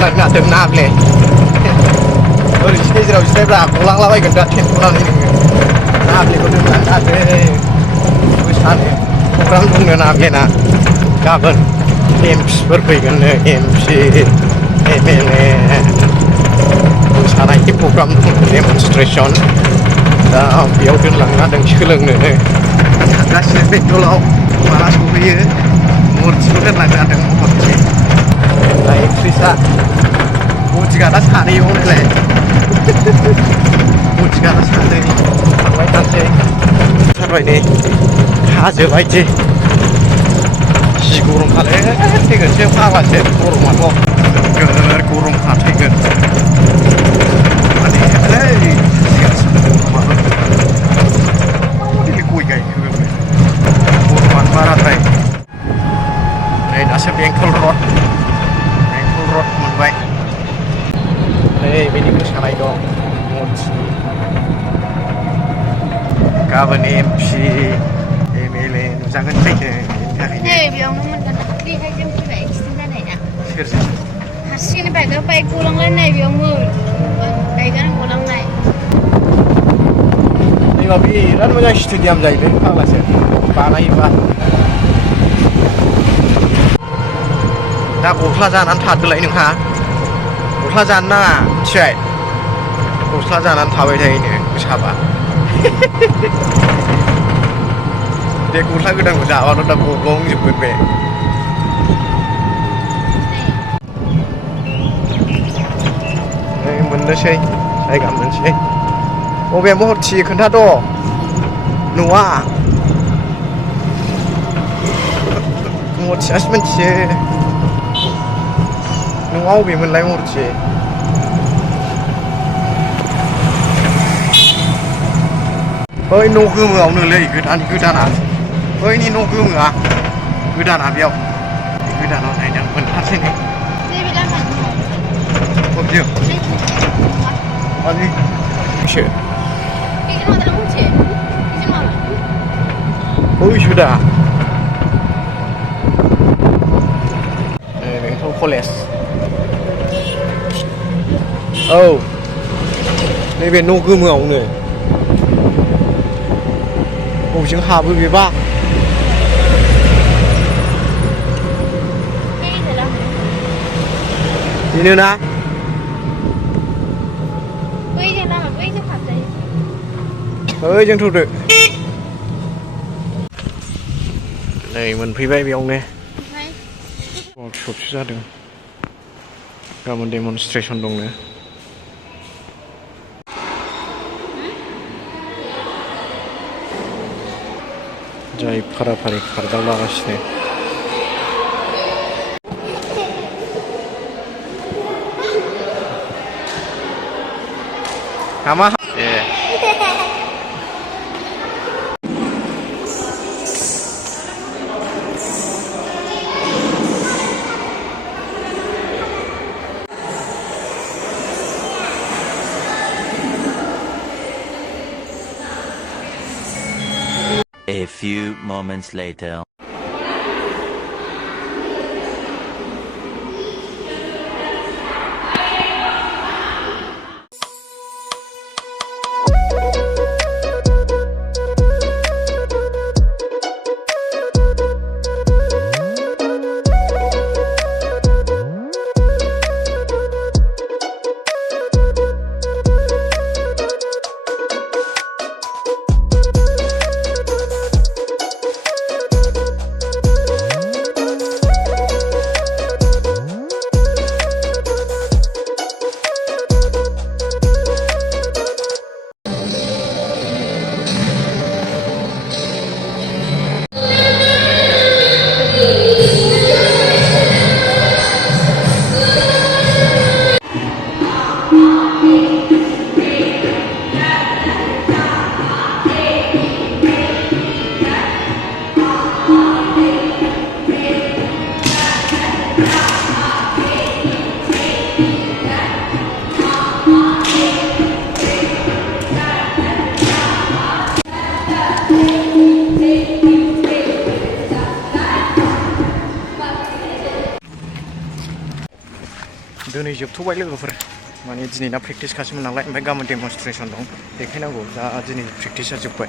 लांना दों नागले ओरैनो गेजेराव जिरायब्रा गलांलाबायगोन दा टेम्प'नानै नोङो नागलेखौ दोनलांना मोसानो प्रग्राम दंनो नागलेना गाबोन एमपिफोर फैगोननो एमपि एमएलए मोसानायनि प्रग्राम दं डेमनस्ट्रेसन दा बेयाव दोनलांना दों सोलोंनोनो थांगासिनो बेंटलाव माला सफैयो महरथिखौ दोनलांना दों महरथि एक्ट्रिसा मथिगादा सानैयाव नायलाय मथिगादा सानै थांबाय थानोसै थारबाय नै हाजो बायदि जि गरमखालै थैगोनसो फाग्लासो गरमाथ' नोगोर गरमखा थैगोन माने गय गायखो गरमानो बाराद्राय नै दासो बेंटल रड मोनबाय नै बेनि मोसानाय दं महरथिनि गाबोन एमपि एमएलए नुजागोन फैदो बेनि थाखायनो नै बेयावनो मोनगोन दाख्लैहाय जों फैबाय एक्सिडेन्ट जानाया सोरजों हारसिङैनो बाइक गलांलायनाय बेयावनो बाइकआनो गलांनाय नैबा बिराद मोजां स्टेडियाम जाहैबाय फाग्लासो बानायोबा दा गस्ला जानानै थादोलाय नोंहा गस्ला जानो नाङा मिथिबाय गस्ला जानानै थाबाय थायोनो मोसाबा बे गस्ला गोदानखौ जाबाथ' दा गब्लंजोबगोन बे नै मोननोसै जायगा मोनसै बबे महरथि खोन्थाद' न'आ महरथियासो मिथियो न'आ बबेमोनलाय महरथि बै न' गोमोआवनोलै गोदाना बैनि न' गोमोआ गोदाना बेयाव गोदानाव नायनानै मोनथारसै नै बबेजों बैसो दा बेंटल कलेज औ नैबे न' गोमोआवनो बबेजों हाबो बेबा बेनो ना बैजों थौदो नै मोनफैबाय बेयावनो वर्कशपसो जादों गाबोन डेमनस्ट्रेसन दंनो जाय फारा फारि खारदावलागासिनो हामा ए A few moments later. दिनै जोबथ'बाय लोगोफोर माने दिनै ना प्रेक्टिस खासोमोन नालाय ओमफ्राय गाबोन डेमनस्ट्रेसन दं देखायनांगौ दा दिनै प्रेक्टिसा जोब्बाय